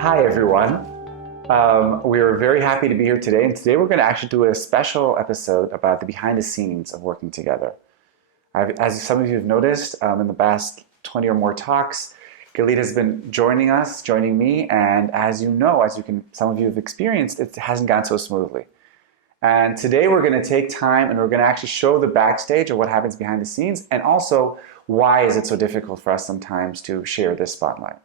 Hi everyone. We are very happy to be here today, and today we're going to actually do a special episode about the behind the scenes of working together. As some of you have noticed, in the past 20 or more talks, Galit has been joining me, and as you know, some of you have experienced, it hasn't gone so smoothly. And today we're going to take time and we're going to actually show the backstage of what happens behind the scenes, and also why is it so difficult for us sometimes to share this spotlight.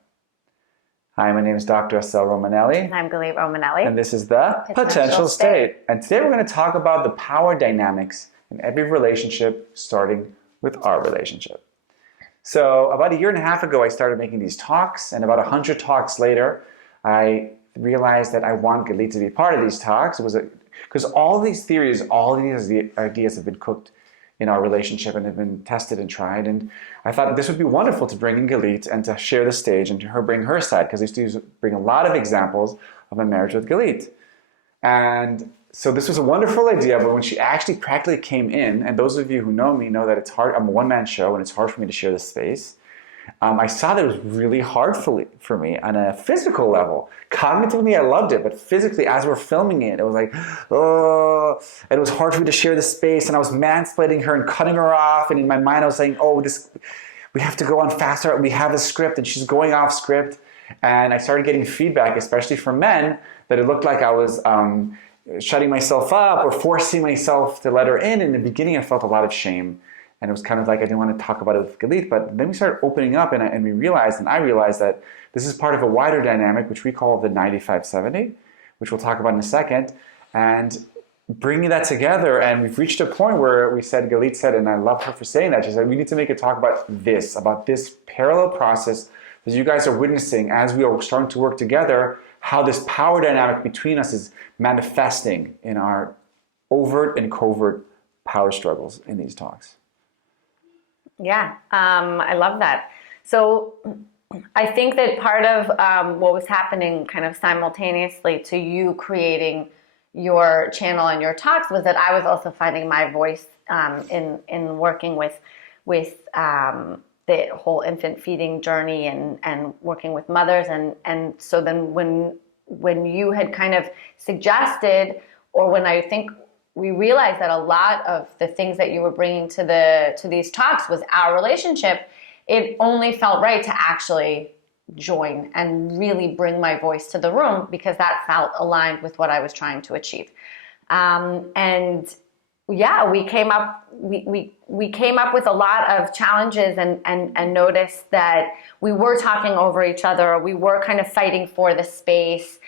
Hi, my name is Dr. Assael Romanelli. And I'm Galit Romanelli. And this is the Potential State. And today we're going to talk about the power dynamics in every relationship, starting with our relationship. So about a year and a half ago, I started making these talks, and about 100 talks later, I realized that I want Galit to be part of these talks. Because all these theories, all these ideas have been cooked in our relationship and have been tested and tried. And I thought this would be wonderful to bring in Galit and to share the stage and to bring her side, because I used to bring a lot of examples of my marriage with Galit. And so this was a wonderful idea, but when she actually practically came in, and those of you who know me know that it's hard, I'm a one-man show and it's hard for me to share this space. I saw that it was really hard for me on a physical level. Cognitively, I loved it, but physically, as we're filming it, it was like, oh, and it was hard for me to share the space, and I was mansplaining her and cutting her off, and in my mind I was saying, oh, we have to go on faster, we have a script, and she's going off script, and I started getting feedback, especially from men, that it looked like I was shutting myself up or forcing myself to let her in. In the beginning, I felt a lot of shame. And it was kind of like I didn't want to talk about it with Galit, but then we started opening up, and I realized that this is part of a wider dynamic, which we call the 95-70, which we'll talk about in a second. And bringing that together, and we've reached a point where Galit said, and I love her for saying that, she said, we need to make a talk about this parallel process that you guys are witnessing as we are starting to work together, how this power dynamic between us is manifesting in our overt and covert power struggles in these talks. Yeah, I love that. So I think that part of what was happening kind of simultaneously to you creating your channel and your talks was that I was also finding my voice in working with the whole infant feeding journey and working with mothers. And so then when you had kind of suggested, or when I think we realized that a lot of the things that you were bringing to these talks was our relationship, it only felt right to actually join and really bring my voice to the room, because that felt aligned with what I was trying to achieve. And yeah, we came up with a lot of challenges and noticed that we were talking over each other. We were kind of fighting for the space.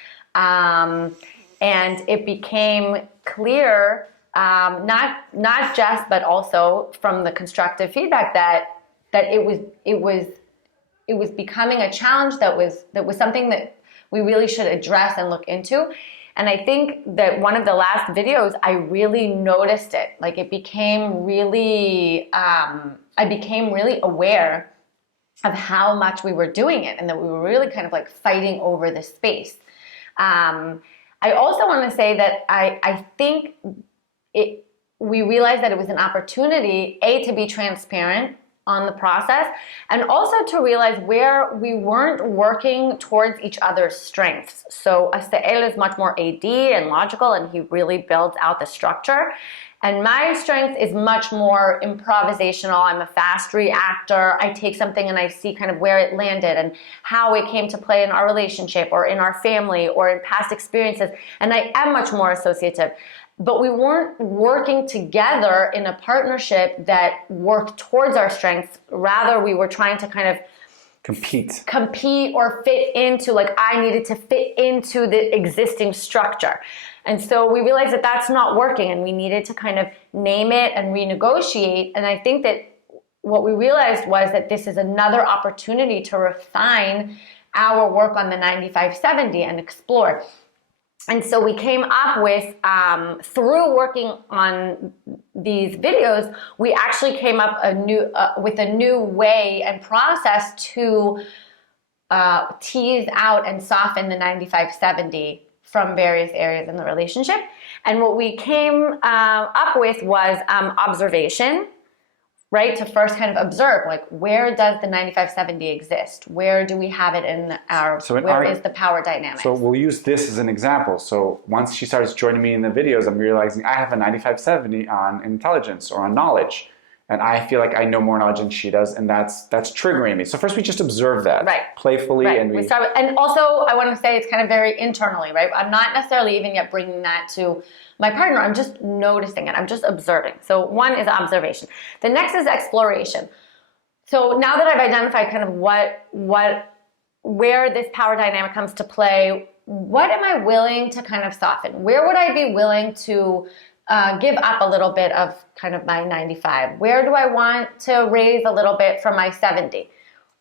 And it became clear, not just, but also from the constructive feedback that it was becoming a challenge that was something that we really should address and look into. And I think that one of the last videos, I really noticed it. Like it became really, I became really aware of how much we were doing it, and that we were really kind of like fighting over the space. I also want to say that I think we realized that it was an opportunity, to be transparent on the process, and also to realize where we weren't working towards each other's strengths. So Assael is much more AD and logical, and he really builds out the structure. And my strength is much more improvisational. I'm a fast reactor. I take something and I see kind of where it landed and how it came to play in our relationship or in our family or in past experiences. And I am much more associative. But we weren't working together in a partnership that worked towards our strengths. Rather, we were trying to kind of compete or fit into, like I needed to fit into the existing structure. And so we realized that that's not working, and we needed to kind of name it and renegotiate. And I think that what we realized was that this is another opportunity to refine our work on the 95-70 and explore. And so we came up with, through working on these videos, we actually came up with a new way and process to tease out and soften the 95-70 from various areas in the relationship. And what we came up with was observation, right? To first kind of observe, like, where does the 95-70 exist? Where do we have it in our, where is the power dynamic? So we'll use this as an example. So once she starts joining me in the videos, I'm realizing I have a 95-70 on intelligence or on knowledge. And I feel like I know more knowledge than she does, and that's triggering me. So first we just observe that, playfully, and we start with, and also I want to say it's kind of very internally, right? I'm not necessarily even yet bringing that to my partner. I'm just noticing it. I'm just observing. So one is observation. The next is exploration. So now that I've identified kind of where this power dynamic comes to play, what am I willing to kind of soften? Where would I be willing to give up a little bit of kind of my 95? Where do I want to raise a little bit from my 70?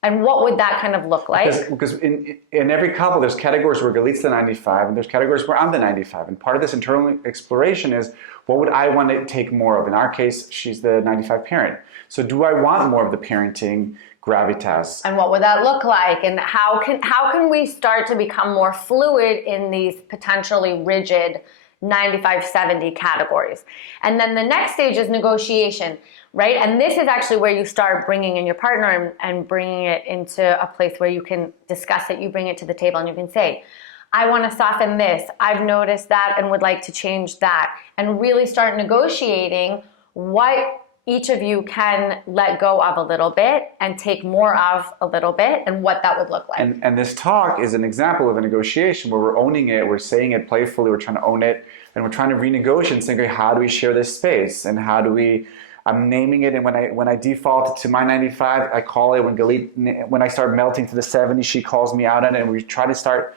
And what would that kind of look like? Because in every couple, there's categories where Galit's the 95, and there's categories where I'm the 95. And part of this internal exploration is, what would I want to take more of? In our case, she's the 95 parent. So do I want more of the parenting gravitas? And what would that look like? And how can we start to become more fluid in these potentially rigid 95-70 categories? And then the next stage is negotiation, right? And this is actually where you start bringing in your partner and bringing it into a place where you can discuss it. You bring it to the table and you can say, I want to soften this. I've noticed that and would like to change that. And really start negotiating what each of you can let go of a little bit and take more of a little bit, and what that would look like. And this talk is an example of a negotiation where we're owning it, we're saying it playfully, we're trying to own it, and we're trying to renegotiate and saying, okay, how do we share this space? And how do we, I'm naming it, and when I default to my 95, I call it. When I start melting to the 70, she calls me out on it, and we try to start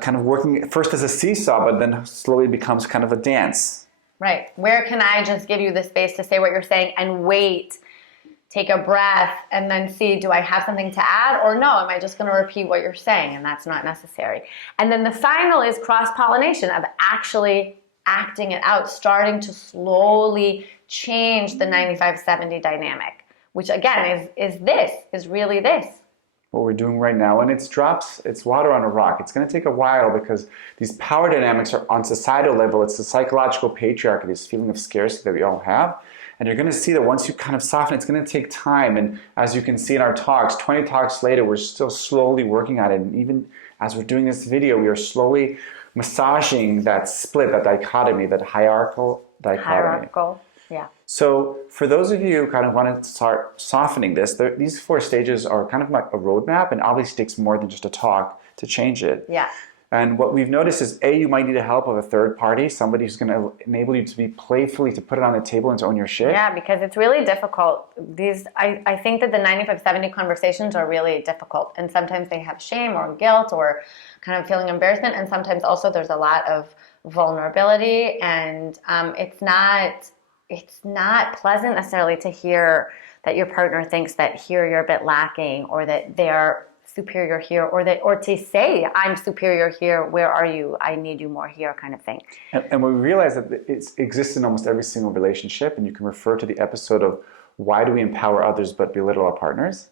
kind of working first as a seesaw, but then slowly becomes kind of a dance. Right. Where can I just give you the space to say what you're saying and wait, take a breath, and then see, do I have something to add, or no, am I just going to repeat what you're saying, and that's not necessary. And then the final is cross-pollination of actually acting it out, starting to slowly change the 95-70 dynamic, which again is really this. What we're doing right now, and it's water on a rock. It's going to take a while because these power dynamics are on societal level. It's the psychological patriarchy, this feeling of scarcity that we all have. And you're going to see that once you kind of soften, it's going to take time. And as you can see in our talks, 20 talks later, we're still slowly working on it. And even as we're doing this video, we are slowly massaging that split, that dichotomy, that hierarchical dichotomy. Yeah. So for those of you who kind of want to start softening this, these 4 stages are kind of like a roadmap, and obviously takes more than just a talk to change it. Yeah. And what we've noticed is, you might need the help of a third party, somebody who's going to enable you to be playfully, to put it on the table and to own your shit. Yeah, because it's really difficult. I think that the 95-70 conversations are really difficult, and sometimes they have shame or guilt or kind of feeling embarrassment, and sometimes also there's a lot of vulnerability, and it's not pleasant necessarily to hear that your partner thinks that here you're a bit lacking, or that they're superior here, or to say, I'm superior here, where are you? I need you more here, kind of thing. And we realize that it exists in almost every single relationship, and you can refer to the episode of Why Do We Empower Others But Belittle Our Partners?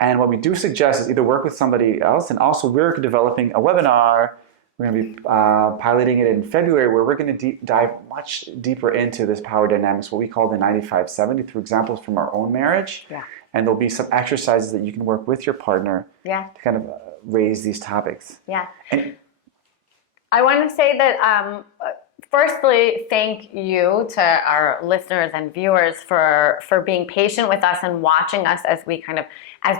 And what we do suggest is either work with somebody else, and also we're developing a webinar. We're going to be piloting it in February, where we're going to dive much deeper into this power dynamics, what we call the 95-70, through examples from our own marriage. Yeah. And there'll be some exercises that you can work with your partner to kind of raise these topics. Yeah. And I want to say that, firstly, thank you to our listeners and viewers for being patient with us and watching us as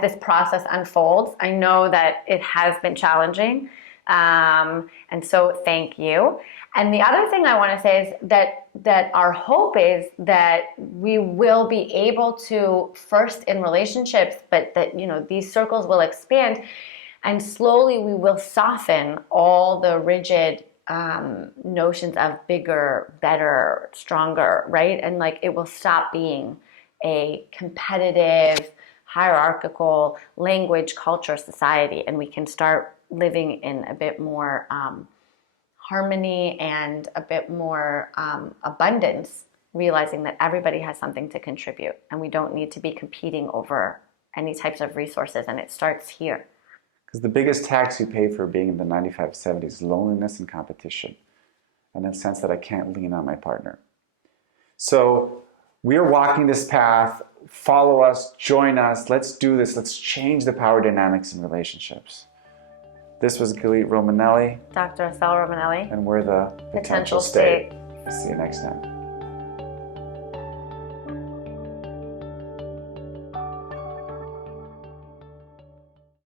this process unfolds. I know that it has been challenging. And so thank you. And the other thing I want to say is that our hope is that we will be able to, first in relationships, but that, these circles will expand, and slowly we will soften all the rigid notions of bigger, better, stronger, right? And it will stop being a competitive, hierarchical language, culture, society, and we can start living in a bit more harmony and a bit more abundance, realizing that everybody has something to contribute, and we don't need to be competing over any types of resources, and it starts here. Because the biggest tax you pay for being in the 95-70 is loneliness and competition, and the sense that I can't lean on my partner. So We are walking this path. Follow us, join us. Let's do this. Let's change the power dynamics in relationships. This was Galit Romanelli. Dr. Assael Romanelli. And we're the Potential State. See you next time.